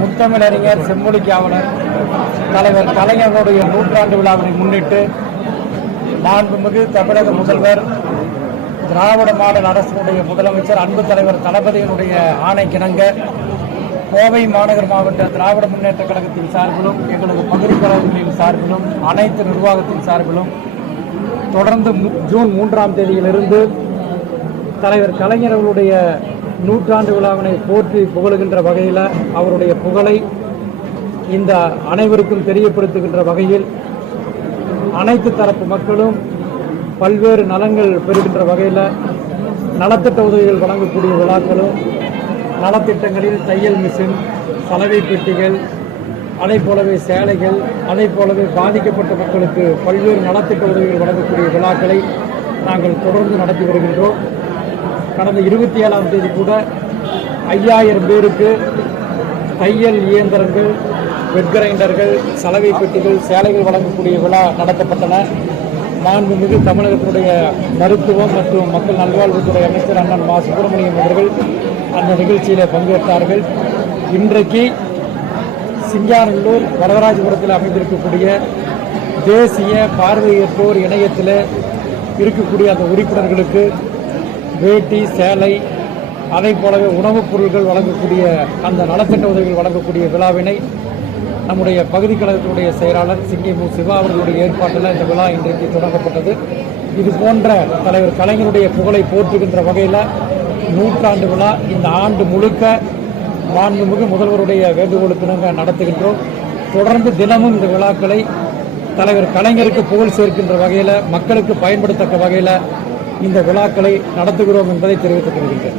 முத்தமிழறிஞர் செம்மொழி காவலர் தலைவர் கலைஞர்களுடைய நூற்றாண்டு விழாவினை முன்னிட்டு மாண்புமிகு தமிழக முதல்வர் திராவிட மாடல் அரசினுடைய முதலமைச்சர் அன்பு தலைவர் தளபதியினுடைய ஆணைக்கிணங்க கோவை மாநகர் மாவட்ட திராவிட முன்னேற்ற கழகத்தின் சார்பிலும் எங்களது பகுதி கழகங்களின் சார்பிலும் அனைத்து நிர்வாகத்தின் சார்பிலும் தொடர்ந்து ஜூன் 3ஆம் தேதியிலிருந்து தலைவர் கலைஞர்களுடைய நூற்றாண்டு விழாவினை போற்றி புகழுகின்ற வகையில் அவருடைய புகழை இந்த அனைவருக்கும் தெரியப்படுத்துகின்ற வகையில் அனைத்து தரப்பு மக்களும் பல்வேறு நலன்கள் பெறுகின்ற வகையில் நலத்திட்ட உதவிகள் வழங்கக்கூடிய விழாக்களும் நலத்திட்டங்களில் தையல் மிஷின் சலவை பெட்டிகள் அதை போலவே சேலைகள் அதை போலவே பாதிக்கப்பட்ட மக்களுக்கு பல்வேறு நலத்திட்ட உதவிகள் வழங்கக்கூடிய விழாக்களை நாங்கள் தொடர்ந்து நடத்தி வருகின்றோம். கடந்த 27ஆம் தேதி கூட 5000 பேருக்கு தையல் இயந்திரங்கள், வெட் கிரைண்டர்கள், சலவை பெட்டிகள், சேலைகள் வழங்கக்கூடிய விழா நடத்தப்பட்டன. மாண்புமிகு தமிழகத்தினுடைய மருத்துவம் மற்றும் மக்கள் நல்வாழ்வுத்துறை அமைச்சர் அண்ணன் மா சுப்பிரமணியம் அவர்கள் அந்த நிகழ்ச்சியில் பங்கேற்றார்கள். இன்றைக்கு சிங்காநல்லூர் வரதராஜபுரத்தில் அமைந்திருக்கக்கூடிய தேசிய பார்வையற்றோர் இணையத்தில் இருக்கக்கூடிய அந்த உறுப்பினர்களுக்கு வேட்டி, சேலை, அதை போலவே உணவுப் பொருட்கள் வழங்கக்கூடிய அந்த நலத்திட்ட உதவிகள் வழங்கக்கூடிய விழாவினை நம்முடைய பகுதி கழகத்தினுடைய செயலாளர் சிங்கை சிவா அவர்களுடைய ஏற்பாட்டில் இந்த விழா இன்றைக்கு தொடங்கப்பட்டது. இது போன்ற தலைவர் கலைஞருடைய புகழை போற்றுகின்ற வகையில் நூற்றாண்டு விழா இந்த ஆண்டு முழுக்க மாண்புமிகு முதல்வருடைய வேண்டுகோளுக்கு நாங்கள் நடத்துகின்றோம். தொடர்ந்து தினமும் இந்த விழாக்களை தலைவர் கலைஞருக்கு புகழ் சேர்க்கின்ற வகையில் மக்களுக்கு பயன்படுத்தக்க வகையில் இந்த விழாக்களை நடத்துகிறோம் என்பதை தெரிவித்துக் கொள்கின்றேன்.